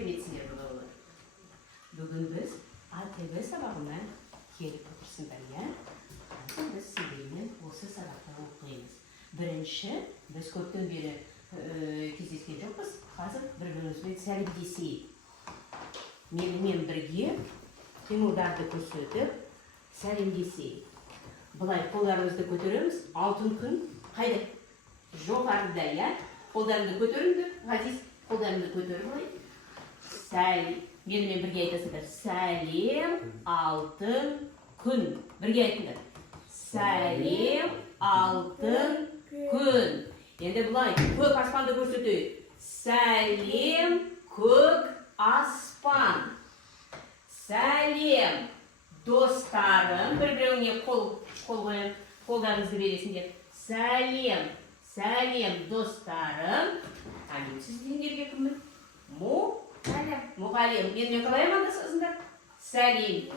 сәлеметсіңдер ме балалар? Бүгін біз АТВ сабағына келіп отырсыңдар, иә? Қазір біз сіздермен осы сабақта оқимыз. Бірінші, біз көптен бері кездескен жоқпыз. Қазір бір-бірімізбен сәлемдесейік. Менімен бірге қимылдарды көрсетіп, сәлемдесейік. Бұлай қолдарымызды көтереміз. Алтын күн қайда? Жоғарыда, иә? Қолдарымды көтеріңдер. Ғазиз, қолдарымды көтеріп бұлай. Менімен бірге айтасыңдар. Сәлем, алтын күн. Бірге айтыңдар. Сәлем, алтын күн. Енді бұлай, көк аспанды көрсетейік. Сәлем, көк аспан. Сәлем, достарым. Бір-біріңе қол қойып, қолдарыңызды бересіңдер. Сәлем, достарым. Әлем сіздерге кіммін? Мұғалем. Менімен қалай амандасасыңдар? Сәлем.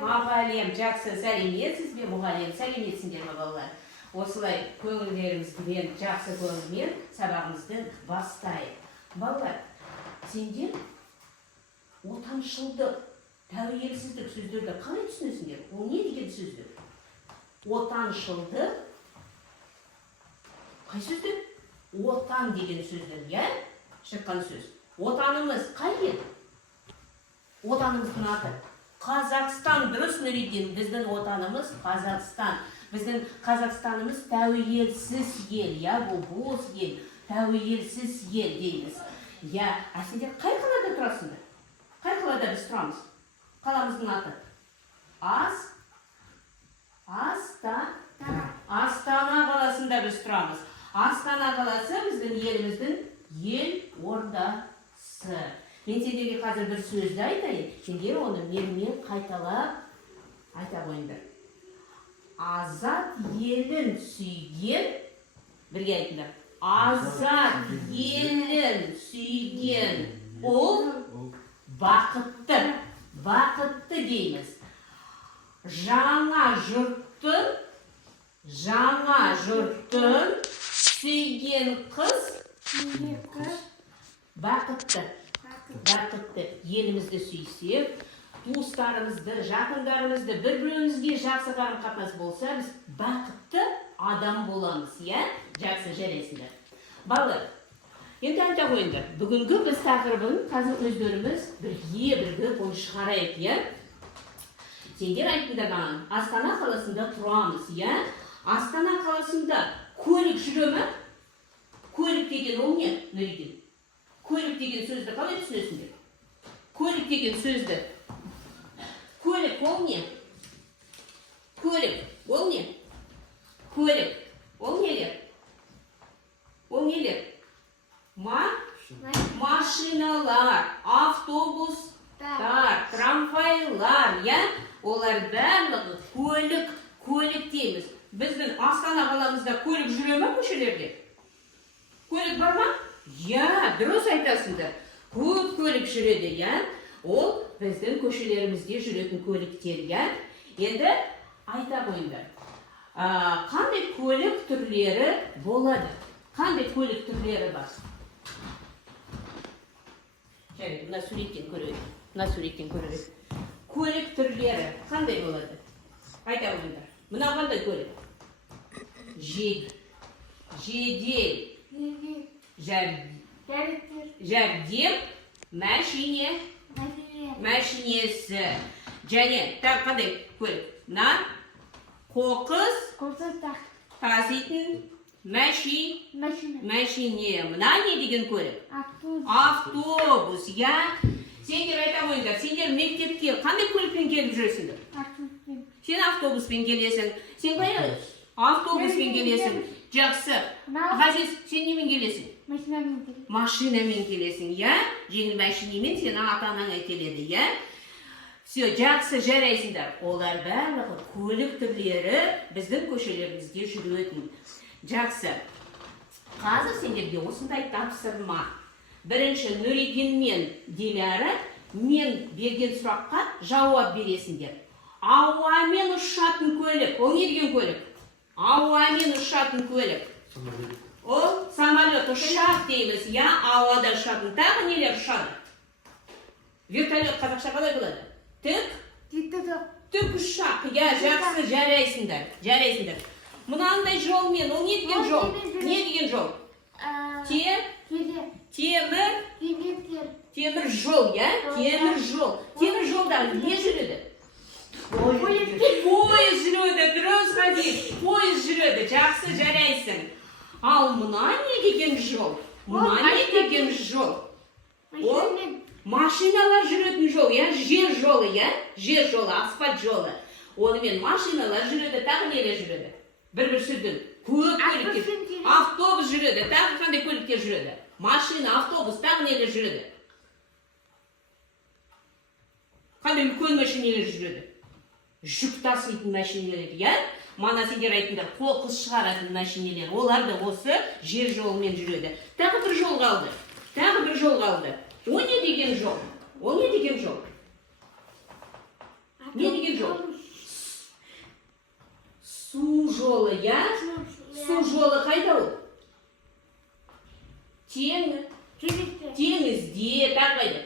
Мұғалем, жақсы, сәлеметсіз бе, мұғалем? Сәлеметсіңдер ме, балалар? Осылай көңілдеріңізбен, жақсы көңілмен сабағымызды бастайық. Балалар, сендер отаншылдық, тәуелсіздік сөздерді қалай түсінесіңдер? Ол не деген сөздер? Отаншылдық, қай сөздер? Отан деген сөздер, иә? Шыққан сөз. Отанымыз қай ел? Отанымыздың аты Қазақстан. Дұрыс, Нұридин, біздің отанымыз Қазақстан. Біздің Қазақстанымыз тәуелсіз ел, иә, бұл бос ел, тәуелсіз ел дейміз. Иә, сендер қай қалада тұрасыңдар? Қай қалада біз тұрамыз? Қаламыздың аты Астана қаласында біз тұрамыз. Астана қаласы біздің еліміздің ел ордасы. Мен сендерге қазір бір сөзді айтайын, сендер оны менімен қайталап айта қойыңдар. Азат елін сүйген, бірге айтыңдар. Азат елін сүйген ол бақытты. Бақытты дейміз. Жаңа жұрттың сүйген қыз бақытты. Бақытты. Елімізді сүйсек, туыстарымызды, жақындарымызды, бір-бірімізге жақсы қарым-қатынас болса, біз бақытты адам боламыз, иә? Жақсы, жарайсыңдар. Балалар, енді айта қойыңдар. Бүгінгі біз тақырыбын қазір өздеріміз бірге ой шығарайық, иә? Сендер айтыңдар маған, Астана қаласында тұрамыз, иә? Астана қаласында көлік жүре ме? Көлік деген ол не, Нұридин? Көлік деген сөзді қалай түсінесіңдер? Көлік деген сөзді. Көлік ол не? Көлік ол не? Көлік ол нелер? Ол нелер? Машиналар, автобустар, трамвайлар, иә? Олар барлығы көлік дейміз. Біздің Астана қаламызда көлік жүре ме көшелерде? Көлік бар ма? Я, дұрыс айтасыңдар. Көп көлік жүреді, я? Ол біздің көшелерімізде жүретін көліктер, я? Енді айта қойыңдар. Қандай көлік түрлері болады? Қандай көлік түрлері бар? Және, мына суреттен көрейік. Көлік түрлері қандай болады? Айта қойыңдар. Мына қандай көлік? Жедел. Жәрдем мәшинесі. Және қандай көлік? Қоқыс таситын мәшине. Мына не деген көлік? Автобус, я? Сендер айта қойыңдар, сендер мектепке қандай көлікпен келіп жүресіңдер? Сен автобуспен келесің. Сен қай автобуспен келесің? Жақсы. Ғазиз, сен немен келесің? Машинамен келесің, я? Жеңіл машинемен сен ата-анаңа келеді, я? Все, жақсы, жарайсыңдар. Олар барлығы көлік түрлері біздің көшелерімізде жүретін. Жақсы. Қазір сендерге осындай тапсырма. Бірінші, Нұридин мен Диляра мен берген сұраққа жауап бересіңдер. Ауамен ұшатын көлік. Ол не деген көлік? Ауамен ұшатын көлік. Ол самолет ұшақ дейміз, я ауада ұшатын. Тағы нелер ұшады? Вертолет қазақша қалай болады? Тік ұшақ, я жақсы жарайсыңдар. Мынандай жолмен, ол не деген жол? Не деген жол? Темір жол, я? Темір жол. Темір жолда не жүреді? Поезд жүреді, дұрыс Ғазиз. Поезд жүреді, жақсы жарайсың. Ал мына не деген жол? Ол машиналар жүретін жол, я? Жер жолы, я? Жер жолы, асфальт жолы. Онымен машиналар жүреді, тағы нелер жүреді? Бір сөзбен көп көліктер. Автобус жүреді, тағы қандай көліктер жүреді? Машина, автобус, тағы нелер жүреді? Қандай үлкен машиналар жүреді? Жүк таситын машиналар, я? Мана сендер айтыңдар, қоқыс шығаратын машиналар, олар да осы жер жолымен жүреді. Тағы бір жол қалды. О не деген жол? Не деген жол? Су жолы, я? Су жолы қайда ол? Теңізде, тағы қайда?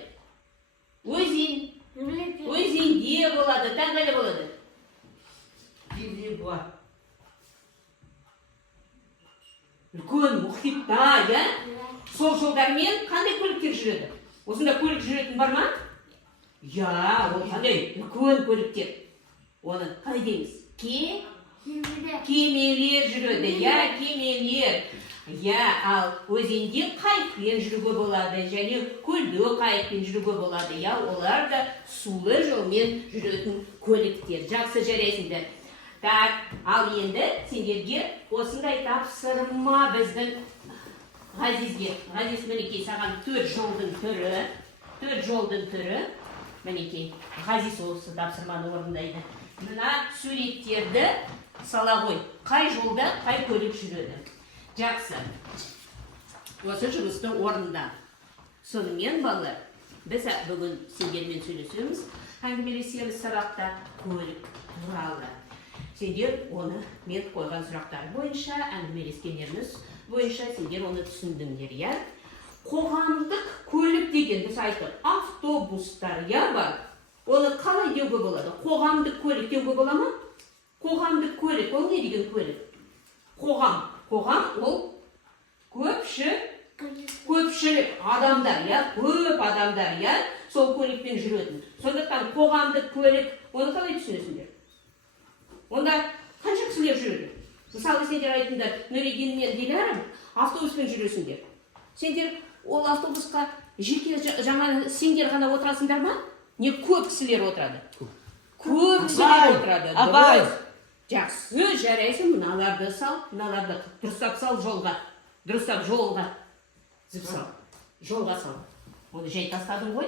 Өзенде болады, тағы қайда болады? Үлкен мұхитта, я? Сол жолдармен қандай көліктер жүреді? Осында көлік жүретін бар ма? Я, ол қандай үлкен көліктер. Оны қалай дейміз? Кемелер жүреді, я, кемелер. Я, ал өзенде қайықпен жүруге болады, және көлде қайықпен жүруге болады. Я, олар да сулы жолмен жүретін көліктер. Жақсы жарайсыңдар. Так, ал енді сендерге осындай тапсырма біздің Ғазизге. Ғазиз, мінекей, саған 4 жолдың түрі. Мінекей, Ғазиз осы тапсырманы орындайды. Мына суреттерді сала қой. Қай жолда, қай көлік жүреді? Жақсы. Осы жұмысты орында. Сонымен, балалар, біз бүгін сендермен сөйлесеміз, әңгімелесеміз сұрақта көлік туралы. Сендер оны мен қойған сұрақтар бойынша, әңгімелескендеріміз бойынша сендер оны түсіндіңдер, я? Қоғамдық көлік деген біз айттық, автобустар, я бар? Оны қалай деуге болады? Қоғамдық көлік деуге бола ма? Қоғамдық көлік, ол не деген көлік? Қоғам ол көпшілік адамдар, я? Көп адамдар, я? Сол көлікпен жүретін. Сондықтан қоғамдық көлік, оны қалай түсінесіңдер? Онда қанша кісілер жүреді? Мысалы, сендер айтыңдар, Нұридин мен Дилярым автобуспен жүресіңдер. Сендер ол автобусқа жеке жаңа сендер ғана отырасыңдар ма? Не көп кісілер отырады? Көп кісілер отырады. Абай! Жақсы, жарайсың, мыналарды сал, мыналарды дұрыстап сал жолға. Дұрыстап жолға. Жолға сал. Оны жай тастадың ғой?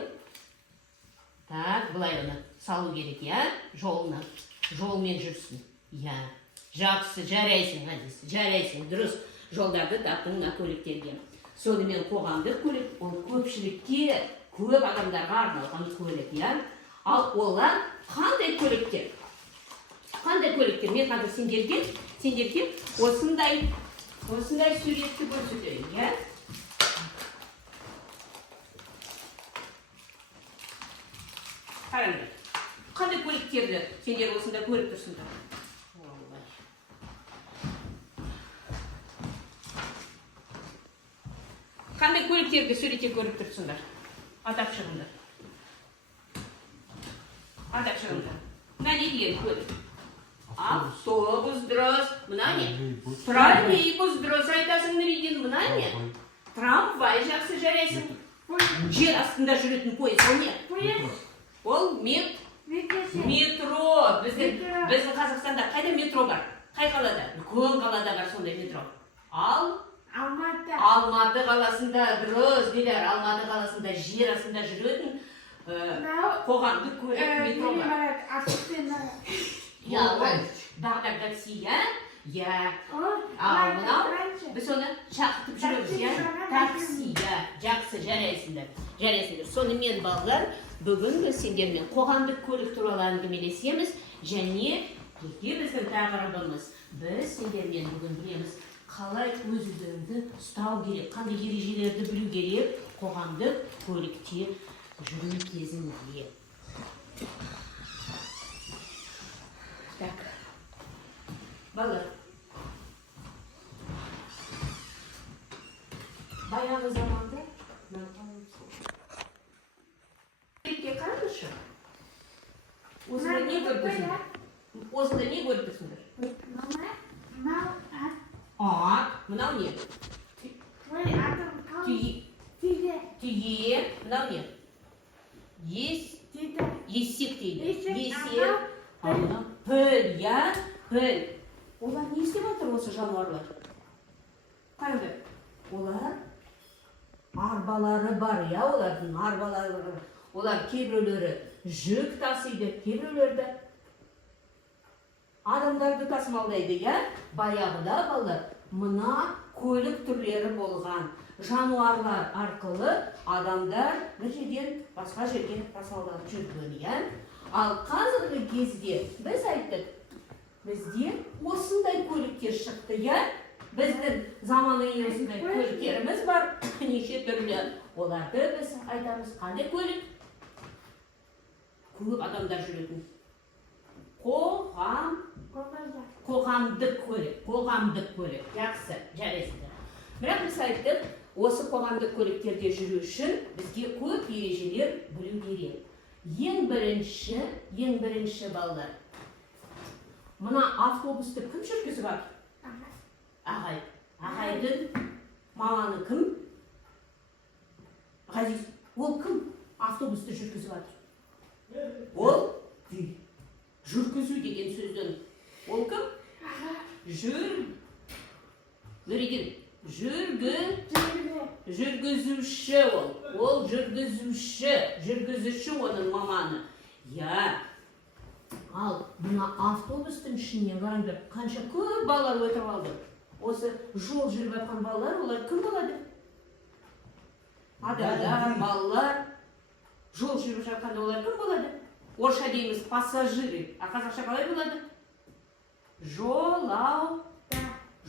Так, былай оны салу керек, я? Жолмен жүрсін. Я. Жақсы, жарайсың, Ғазиз. Жарайсың, дұрыс жолдарды таптың мына көліктерге. Сонымен қоғамдық көлік, ол көпшілікке, көп адамдарға арналған көлік, я? Ал олар қандай көліктер? Мен қазір сендерге осындай суретті көрсетейін, я? Қараңдар. Қандай көліктерді сендер осында көріп тұрсыңдар? Қандай көліктерді суретте көріп тұрсыңдар? Атап шығыңдар. Мына не деген көлік? Автобус, дұрыс. Мына не? Троллейбус, дұрыс айтасың, Нұридин. Мына не? Трамвай, жақсы жарайсың. Жер астында жүретін поезд, ол не? Ол метро. Біздің Қазақстанда қайда метро бар? Қай қалада? Үлкен қалада бар сондай метро. Алматы қаласында, дұрыс, Диляр, Алматы қаласында жер астында жүретін қоғамдық көлік метро бар. Бағдар такси, я? Ал мынау, біз оны шақыртып жүреміз, я? Такси, я? Жақсы, жарайсыңдар. Сонымен, балалар, бүгін біз сендермен қоғамдық көлік туралы әңгімелесеміз, және біздің тақырыбымыз біз сендермен бүгін білеміз қалай өз-өздеріңді ұстау керек, қандай ережелерді білу керек қоғамдық көлікте жүру кезінде. Так, балалар, баяғы заманда көлікке қараңызшы. Осында не көрдіңіздер? Осында не көрдіңіздер? Ат, мынау не? Түйе, мынау не? Есек дейді. Есек, піл, я, піл. Олар не істеп отыр осы жануарлар? Қараңдар, олар арбалары бар, я, олардың арбалары бар. Олар кейбіреулері жүк тасиды, кейбіреулерді адамдарды тасымалдайды, я? Баяғыда балалар, мына көлік түрлері болған. Жануарлар арқылы адамдар бір жерден басқа жерге тасымалданып жүрген, я? Ал қазіргі кезде біз айттық, бізде осындай көліктер шықты, я? Біздің заманауи осындай көліктеріміз бар, неше түрлі. Оларды біз айтамыз, қандай көлік? Көп адамдар жүретін. Қоғамдық көлік. Жақсы, жарайсыздар. Бірақ біз айттық, осы қоғамдық көліктерде жүру үшін бізге көп ережелер білу керек. Ең бірінші балалар. Мына автобусты кім жүргізіп жатыр? Ағай. Ағайдың маманы кім? Ғазиз, ол кім автобусты жүргізіп жатыр? Ол жүргізу деген сөздің. Ол кім? Жүргізуші ол. Ол жүргізуші оның маманы. Я. Ал мына автобустың ішінен қараңдар, қанша көп балалар өтіп алды. Осы жол жүріп жатқан балалар, олар кім болады? Адамдар, балалар. Жол жүріп жатқанда олар кім болады? Орысша дейміз пассажиры. А қазақша қалай болады?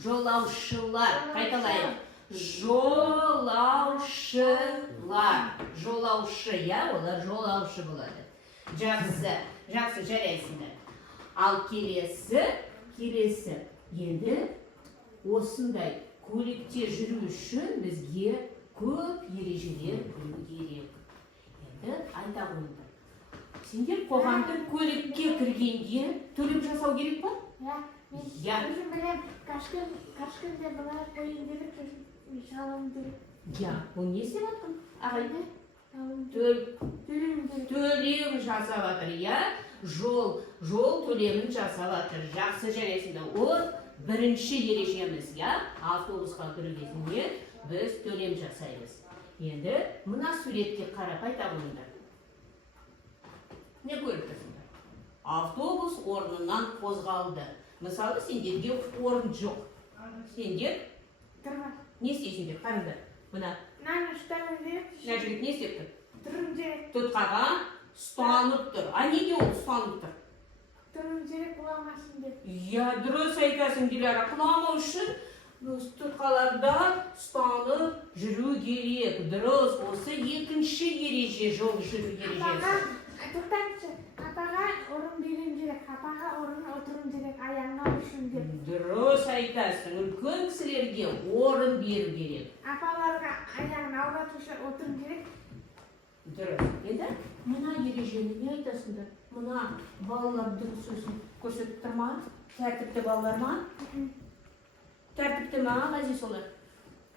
Жолаушылар. Қайталайық. Жолаушы, я, олар жолаушы болады. Жақсы, жарайсыңдар. Ал келесі, енді осындай көлікте жүру үшін бізге көп ережелер білу керек. Енді айта қойыңдар. Сендер қоғамдық көлікке кіргенде төлем жасау керек па? Я. Өзім білем, қашқында бұлар қойын керек, жалым керек. Я, бұл не істеп жатқан? Ағайды? Төлем жасап жатыр, я? Жол төлемін жасап жатыр. Жақсы, жарайсыңдар. Ол бірінші ережеміз, я? Автобусқа кіру кезінде біз төлем жасаймыз. Енді мына суретке қарап айта қойыңдар. Не көріп тұрсыңдар? Автобус орнынан қозғалды. Мысалы, сендерге орын жоқ. Сендер не істейсіңдер? Қарыңдар. Мына жігіт не істеп тұр? Тұтқаға ұстанып тұр. А неге ол ұстанып тұр? Тұрым керек құламасын деп. Я, дұрыс айтасың, Диляра. Құламау үшін тұтқаларда ұстанып жүру керек. Дұрыс, осы екінші ереже, жол жүру ережесі. Тоқтаңызшы, апаға орын берем керек, апаға орын отырым керек, аяғына үшін деп. Дұрыс айтасың, үлкен кісілерге орын беру керек. Апаларға аяғына ауратушы отырым керек. Дұрыс. Енді мына ережені не айтасыңдар? Мына балалар дұрыс сөзін көрсетіп тұр ма? Тәртіпті балалар ма? Тәртіпті ма, Ғазиз олар?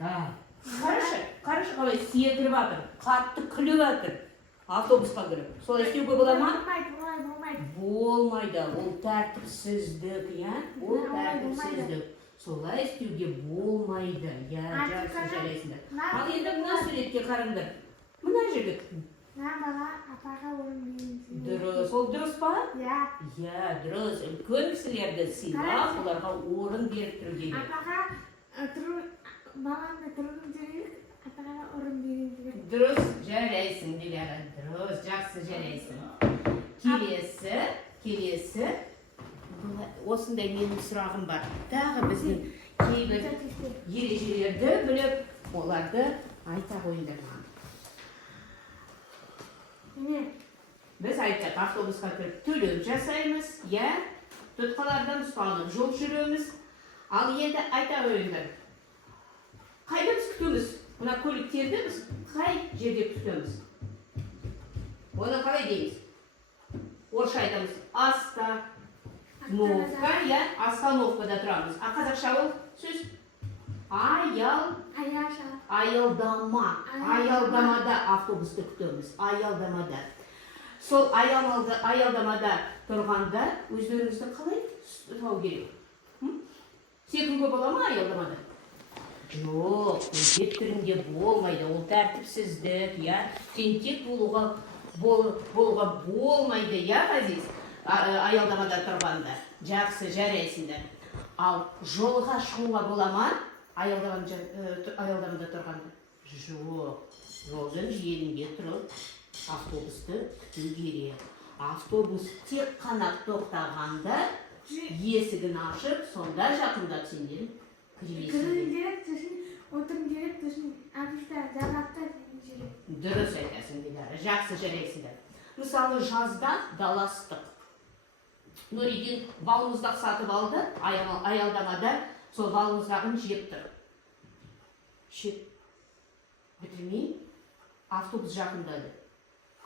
Қарашы қалай секіріп жатыр, қатты күліп жатыр. Автобусқа кіріп. Солай істеуге бола ма? Болмайды. Ол тәртіпсіздік, я? Ол тәртіпсіздік. Солай істеуге болмайды. Я, жақсы жарайсыңдар. Ал енді мына суретке қараңдар. Мына жігіт. Бала апаға орын берем. Дұрыс. Ол дұрыс па? Я, дұрыс. Үлкен кісілерді сыйлап, оларға орын беріп тұру керек. Апаға баланы тұрғын керек. Апаға орын берем керек. Дұрыс, жарайсың, Диляра. Дұрыс, жақсы жарайсың. Келесі. Осындай менің сұрағым бар. Тағы біздің кейбір ережелерді біліп, оларды айта қойыңдар маған. Біз айттық, автобусқа кіріп төлем жасаймыз, тұтқалардан ұсталып жол жүреміз. Ал енді айта қойыңдар. Қайда біз күтеміз? Мына көліктерді біз қай жерде күтеміз? Оны қалай дейміз? Орысша айтамыз. Остановка, остановкада тұрамыз. А қазақша ол сөз? Аялдама. Аялдамада автобусты күтеміз. Аялдамада. Сол аялдамада тұрғанда өздеріңізді қалай ұстау керек? Секіруге бола ма аялдамада? Жоқ, өздеп түрінде болмайды. Ол тәртіпсіздік, тентек болуға болмайды, ғазиз? Аялдамада тұрғанда. Жақсы, жарайсыңдар. Ал жолға шығуға бола ма? Аялдамада тұрғанда? Жоқ, жолдың жиегінде тұрып, автобусты күту керек. Автобус тек қана тоқтағанда есігін ашып, сонда жақындап сендер кіресіңдер. Дұрыс айтасың, Дидара, жақсы жарайсыңдар. Мысалы, жазда дала ыстық. Нұридин балмұздақ сатып алды, аялдамада сол балмұздағын жеп тұр. Бітірмей, автобус жақындады.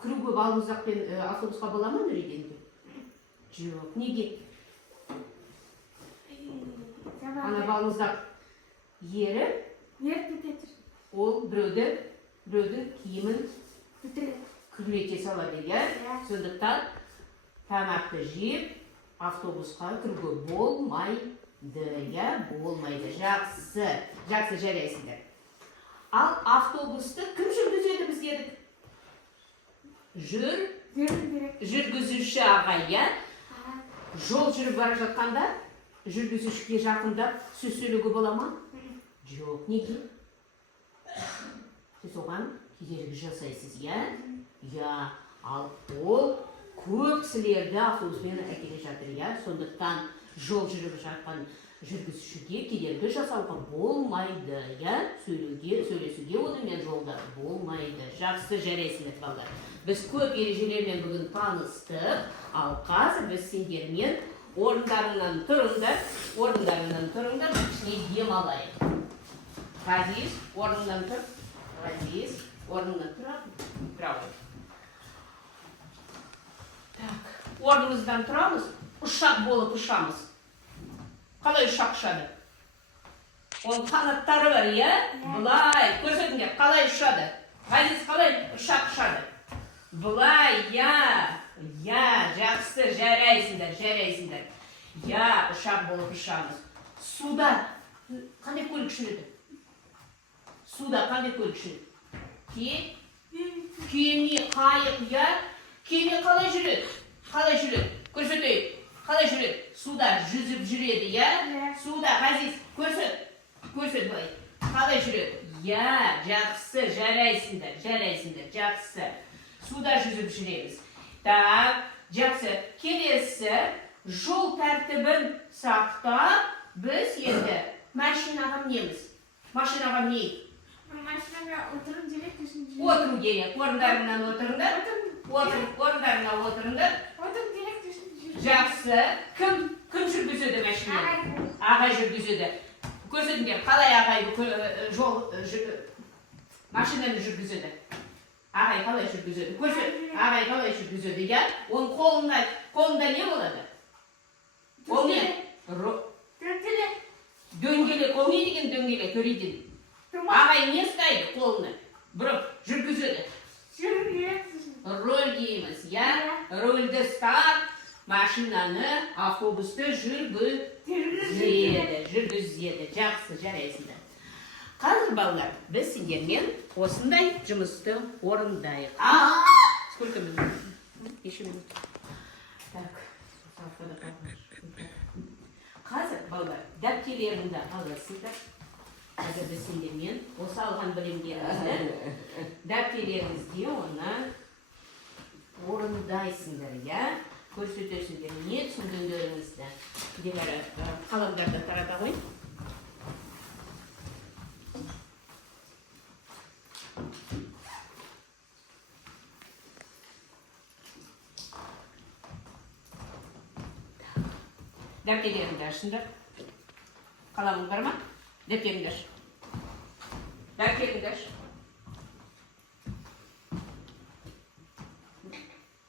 Кіруге балмұздақпен автобусқа бола ма Нұридинге? Жоқ, неге? Ана балмұздақ еріп кетер. Ол біреудің киімін күрлете салады, сондықтан тамақты жеп, автобусқа кіруге болмайды, болмайды. Жақсы жарайсыңдар. Ал автобусты кім жүргізеді біз дедік? Жүргізуші ағай, жол жүріп бара жатқанда, жүргізушіге жақындап сөз сөйлеуге бола ма? Жоқ, неге? Сіз оған кедергі жасайсыз, ал ол көп кісілерді автобуспен әкеле жатыр, сондықтан жол жүріп жатқан жүргізушіге кедергі жасауға болмайды, сөйлесуге онымен жолда болмайды. Жақсы жарайсыңдар, балалар. Біз көп ережелермен бүгін таныстық, ал қазір біз сендермен орындарынан тұрыңдар, кішкене дем алайық. Ғазиз, орнынан тұр. Ғазиз, орнынан тұр. Так, орнымыздан тұрамыз, ұшақ болып ұшамыз. Қалай ұшақ ұшады? Оның қанаттары бар, Бұлай, көрсетіңдер, қалай ұшады? Ғазиз, қалай ұшақ ұшады? Бұлай, жақсы, жарайсыңдар. Ұшақ болып ұшамыз. Суда қандай көлік жүреді? Кеме, қайық, кеме қалай жүреді? Көрсетейік. Қалай жүреді? Суда жүзіп жүреді, Суда, Ғазиз, көрсет былай. Қалай жүреді? Жақсы, жарайсыңдар, жақсы. Суда жүзіп жүреміз. Так, жақсы. Келесі, жол тәртібін сақтап, біз енді машинаға мінеміз. Машинаға мінейік. Машинаға отыру керек. Орындарынан отырыңдар. Жақсы. Кім жүргізеді машинаны? Ағай жүргізеді. Көрсетіңдер, қалай ағай машинаны жүргізеді? Ағай қалай жүргізеді? Көрсет, ағай қалай жүргізеді, Оның қолында не болады? Ол не? Дөңгелек. Ол не деген дөңгелек? Көрейдін. Ағай не ұстайды қолына? Бұрып, жүргізеді. Роль дейміз, Рольді ұстап, машинаны, автобусты жүргізеді. Жақсы, жарайсыңдар. Қазір, балалар, біз сендермен осындай жұмысты орындайық. Сколько минут? Еще минут. Так, қазір, балалар, дәптерлеріңді аласыңдар. Қазір біз сендермен осы алған білімдеріңізді дәптерлеріңізде оны орындайсыңдар, көрсетесіңдер, не түсінгендеріңізді. Қаламдарды тарата қойын. Däpterlerini açsınlar. Kalamın var mı? Däpterini aç. Däpterini aç.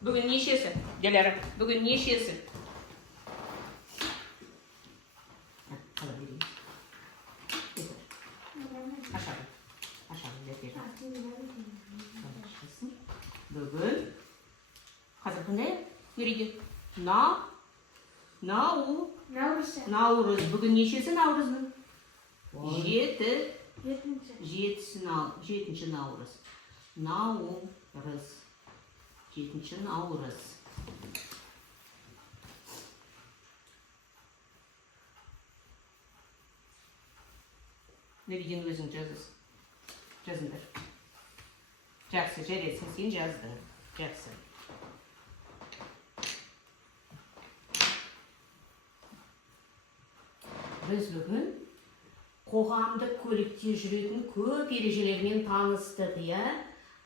Bugün neşesi? Dilara, bugün neşesi? Aşağı. Aşağı däpterini. Bugün hazır qanday yurigi? Navruz. Bugün neşesi Navruz'un? 7. 7. Navruz. Navruz. 7. Navruz. Ne bileyim özün жазыңдар. Жақсы, жарайсың, сен жаздың. Жақсы. Біз бүгін қоғамдық көлікте жүретін көп ережелермен таныстық, иә.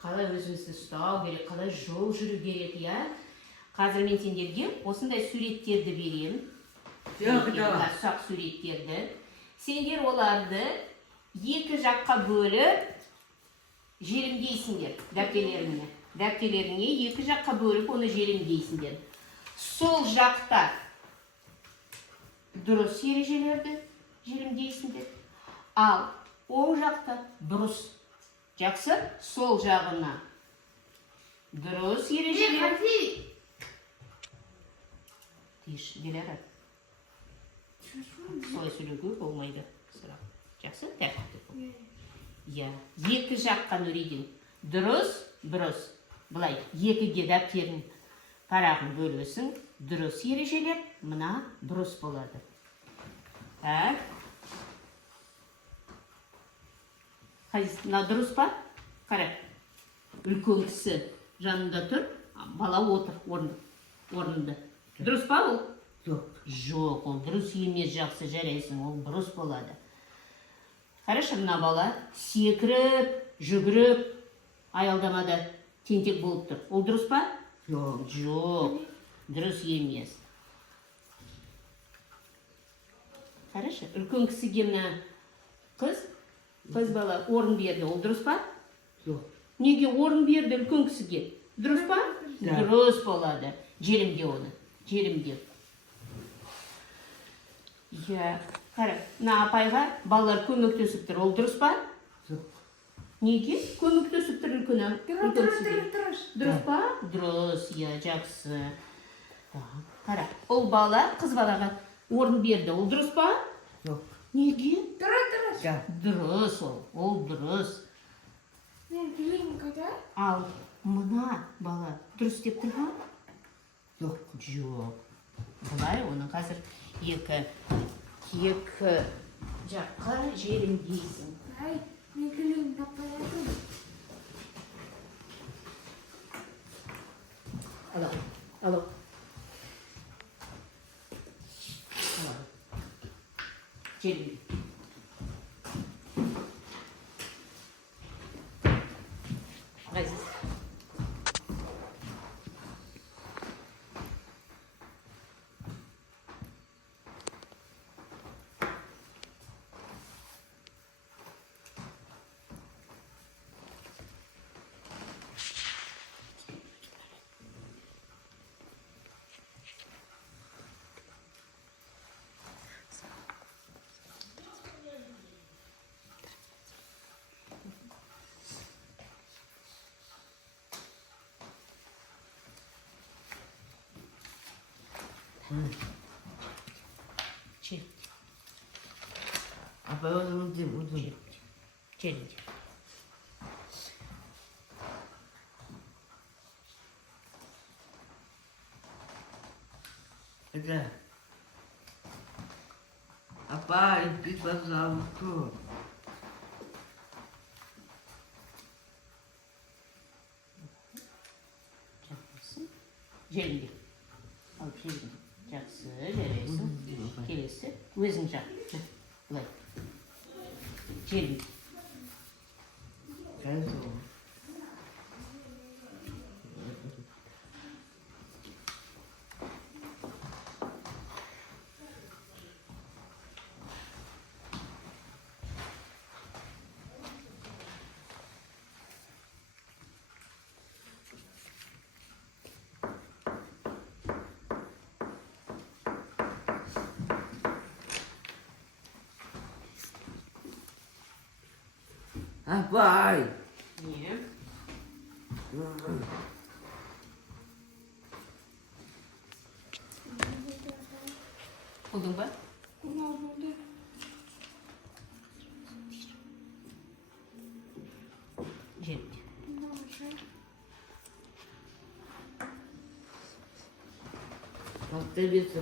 Қалай өзімізді ұстау керек, қалай жол жүру керек, иә. Қазір мен сендерге осындай суреттерді берем. Ұсақ суреттерді. Сендер оларды екі жаққа бөліп желімдейсіңдер дәптерлеріңе. Дәптерлеріңе екі жаққа бөліп оны желімдейсіңдер. Сол жақта дұрыс ережелерді желімдейсіңдер. Ал оң жақта дұрыс. Жақсы, сол жағына дұрыс ережелер. Тиіш, Диляра. Солай сөйлеуге болмайды. Жақсы, тәртіпті. Я, екі жаққа Нұридин. Дұрыс, дұрыс. Бұлай, екіге дәптерін парағын бөлесің. Дұрыс ережелер, мына дұрыс болады. Так. Мына дұрыс па? Қара. Үлкен кісі жанында тұр, бала отыр орнында. Дұрыс па ол? Жоқ, ол дұрыс емес, жақсы жарайсың, ол дұрыс болады. Хорошо, мына бала секіріп, жүгіріп, аялдамада тентек болып тұр. Ол дұрыс па? Жоқ, дұрыс емес. Хорошо, үлкен кісіге мына қыз бала орын берді. Ол дұрыс па? Жоқ. Неге орын берді үлкен кісіге? Дұрыс па? Дұрыс болады. Желімде оны. Желімде. Я, қара, мына апайға балалар көмектесіп тұр. Ол дұрыс па? Жоқ. Неге? Көмектесіп тұр үлкен кісіге. Дұрыс па? Дұрыс, я, жақсы. Қара, ол бала қыз балаға орын берді. Ол дұрыс па? Жоқ. Неге? Дұрыс. Дұрыс ол дұрыс. Мен білеймін қайда? Ал мына бала дұрыс деп тұр ма? Жоқ. Жоқ. Бұлай оны қазір екі жаққа желімдейсің. Ай, мен білеймін таппай жатырмын. Алло. Желімде. Ғазиз. Çek. Apa uzun. Çek. Это. Apa itu pasal itu. Желімде. Алып желімде. Жақсы, жарайсың. Келесі. Өзің жақ. Бұлай. Желімде. Хорошо. Apay. Не. Buldun mu? Жетті. Повторится.